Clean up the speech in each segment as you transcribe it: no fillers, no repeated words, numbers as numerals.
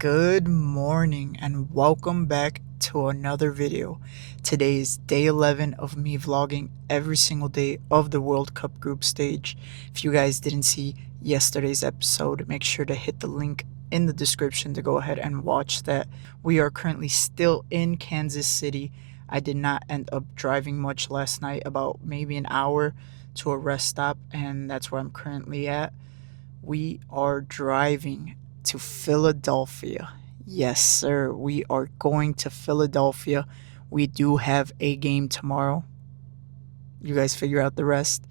Good morning and welcome back to another video. Today is day 11 of me vlogging every single day of the World Cup group stage. If you guys didn't see yesterday's episode, make sure to hit the link in the description to go ahead and watch that. We are currently still in Kansas City. I did not end up driving much last night, about maybe an hour to a rest stop, and that's where I'm currently at. We are driving to Philadelphia. Yes, sir. We are going to Philadelphia. We do have a game tomorrow. You guys figure out the rest.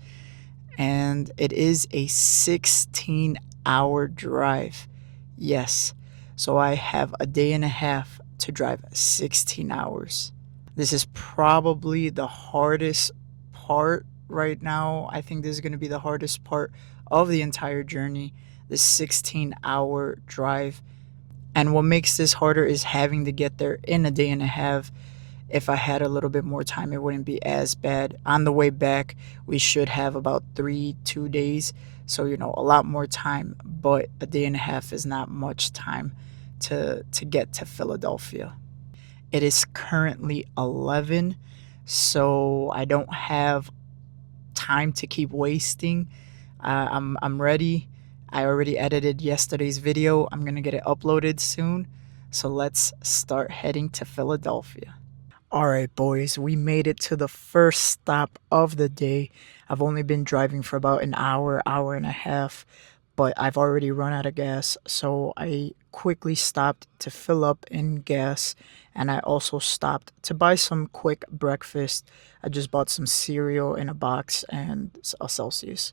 And it is a 16-hour drive. Yes. So I have a day and a half to drive 16 hours. This is probably the hardest part right now. I think this is going to be the hardest part of the entire journey, this 16-hour drive. And what makes this harder is having to get there in a day and a half. If I had a little bit more time, it wouldn't be as bad. On the way back, we should have about 2 days. So, a lot more time, but a day and a half is not much time to get to Philadelphia. It is currently 11, so I don't have time to keep wasting. I'm ready. I already edited yesterday's video. I'm gonna get it uploaded soon. So let's start heading to Philadelphia. Alright boys, we made it to the first stop of the day. I've only been driving for about an hour and a half, but I've already run out of gas, so I quickly stopped to fill up in gas, and I also stopped to buy some quick breakfast. I just bought some cereal in a box and a Celsius.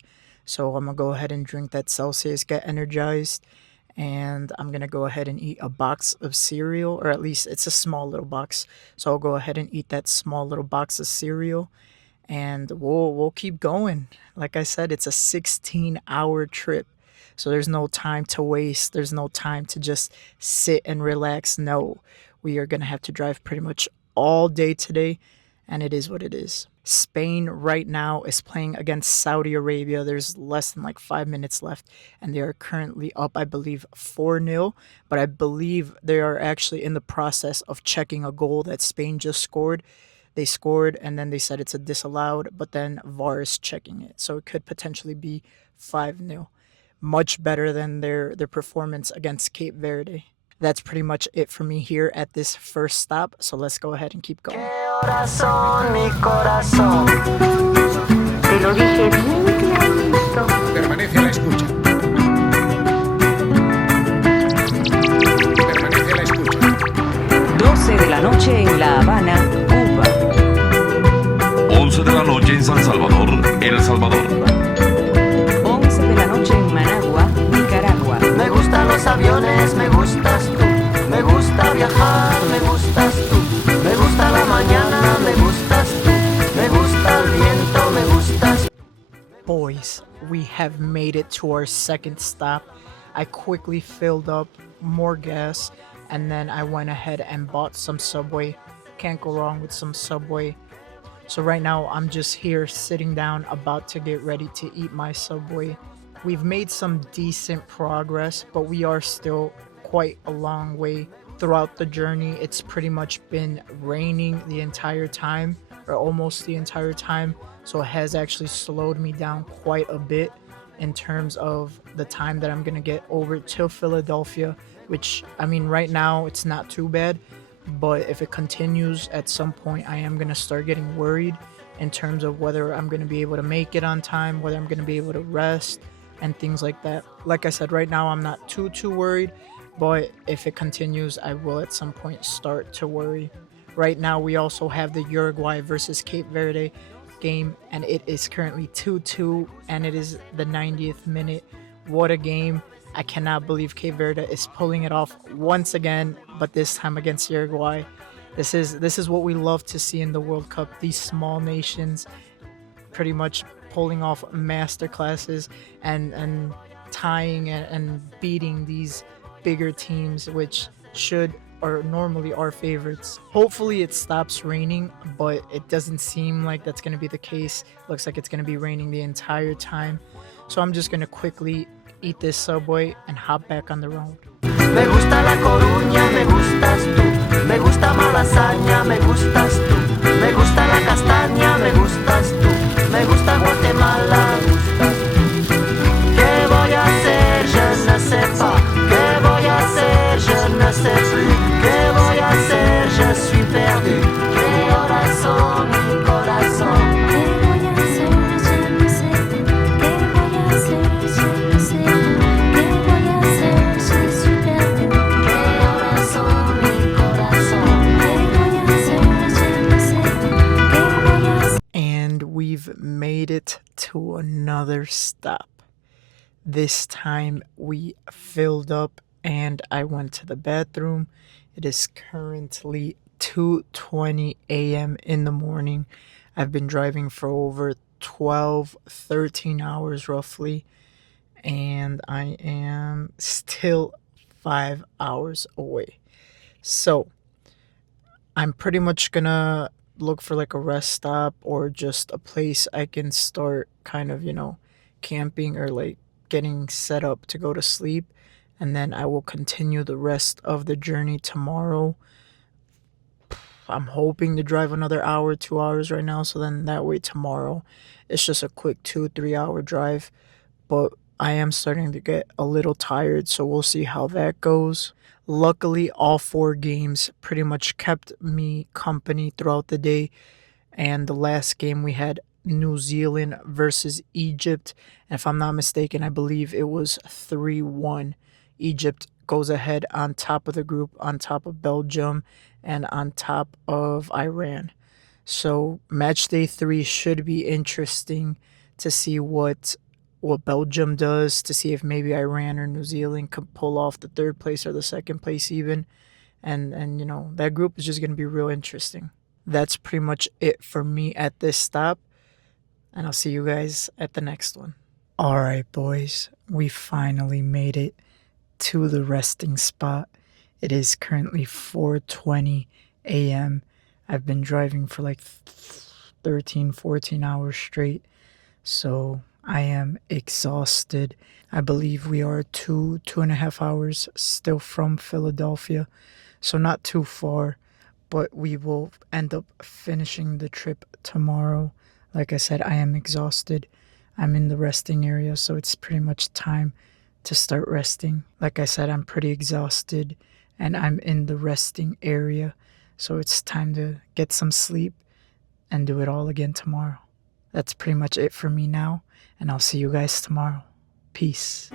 So I'm gonna go ahead and drink that Celsius, get energized, and I'm gonna go ahead and eat a box of cereal, or at least it's a small little box. So I'll go ahead and eat that small little box of cereal, and we'll keep going. Like I said, it's a 16-hour trip. So there's no time to waste. There's no time to just sit and relax. No, we are gonna have to drive pretty much all day today, and it is what it is. Spain right now is playing against Saudi Arabia. There's less than like 5 minutes left, and they are currently up, I believe, 4-0. But I believe they are actually in the process of checking a goal that Spain just scored. They scored, and then they said it's a disallowed, but then VAR is checking it. So it could potentially be 5-0. Much better than their performance against Cape Verde. That's pretty much it for me here at this first stop, so let's go ahead and keep going. Corazón, mi corazón. Te lo dije bien clarito. Permanece a la escucha. Permanece a la escucha. 12 de la noche en La Habana, Cuba. 11 de la noche en San Salvador, El Salvador. 11 de la noche en Managua, Nicaragua. Me gustan los aviones, me gustas tú. Me gusta viajar, me gustas tú. Me gusta la mañana, me gustas tú. Me gusta el viento, me gustas. Boys, we have made it to our second stop. I quickly filled up more gas, and then I went ahead and bought some Subway. Can't go wrong with some Subway. So right now I'm just here sitting down, about to get ready to eat my Subway. We've made some decent progress, but we are still quite a long way throughout the journey. It's pretty much been raining the entire time, or almost the entire time, so it has actually slowed me down quite a bit in terms of the time that I'm gonna get over to Philadelphia, which, I mean, right now it's not too bad, but if it continues, at some point I am gonna start getting worried in terms of whether I'm gonna be able to make it on time, whether I'm gonna be able to rest and things like that. Like I said, right now I'm not too worried, but if it continues, I will at some point start to worry. Right now we also have the Uruguay versus Cape Verde game, and it is currently 2-2, and it is the 90th minute. What a game. I cannot believe Cape Verde is pulling it off once again, but this time against Uruguay. This is what we love to see in the World Cup. These small nations pretty much pulling off master classes and tying and beating these bigger teams, which should or normally are favorites. Hopefully it stops raining, but it doesn't seem like that's going to be the case. Looks like it's going to be raining the entire time. So I'm just going to quickly eat this Subway and hop back on the road. Me gusta La Coruña, me gustas tú. Me gusta Malasaña, me gustas tú. Me gusta La Castaña, me gustas tú. Me gusta Guatemala, me gustas tú. ¿Qué voy a hacer? Je ne sais pas. ¿Qué voy a hacer? Je ne sais plus. ¿Qué voy a hacer? Je suis perdu. ¿Qué horas son, mi corazón? ¿Qué voy a hacer? Je ne sais pas. ¿Qué voy a hacer? Je ne sais pas. ¿Qué voy a hacer? Je suis perdu. ¿Qué horas son, mi corazón? ¿Qué voy a hacer? Je ne sais pas. ¿Qué voy a hacer? And we've made it to another stop. This time we filled up and I went to the bathroom. It is currently 2:20 a.m. in the morning. I've been driving for over 13 hours roughly, and I am still 5 hours away. So I'm pretty much gonna look for like a rest stop or just a place I can start kind of, camping or like getting set up to go to sleep. And then I will continue the rest of the journey tomorrow. I'm hoping to drive another hour, 2 hours right now. So then that way tomorrow it's just a quick 2, 3 hour drive. But I am starting to get a little tired. So we'll see how that goes. Luckily, all 4 games pretty much kept me company throughout the day. And the last game we had New Zealand versus Egypt. And if I'm not mistaken, I believe it was 3-1. Egypt goes ahead on top of the group, on top of Belgium, and on top of Iran. So match day 3 should be interesting to see what Belgium does, to see if maybe Iran or New Zealand could pull off the 3rd place or the 2nd place even. And that group is just going to be real interesting. That's pretty much it for me at this stop, and I'll see you guys at the next one. All right, boys, we finally made it to the resting spot. It is currently 4:20 a.m. I've been driving for like 13-14 hours straight, so I am exhausted. I believe we are 2.5 hours still from Philadelphia, so not too far, but we will end up finishing the trip tomorrow. Like I said, I am exhausted. I'm in the resting area, so it's pretty much time to start resting. Like I said, I'm pretty exhausted and I'm in the resting area, so it's time to get some sleep and do it all again tomorrow. That's pretty much it for me now, and I'll see you guys tomorrow. Peace.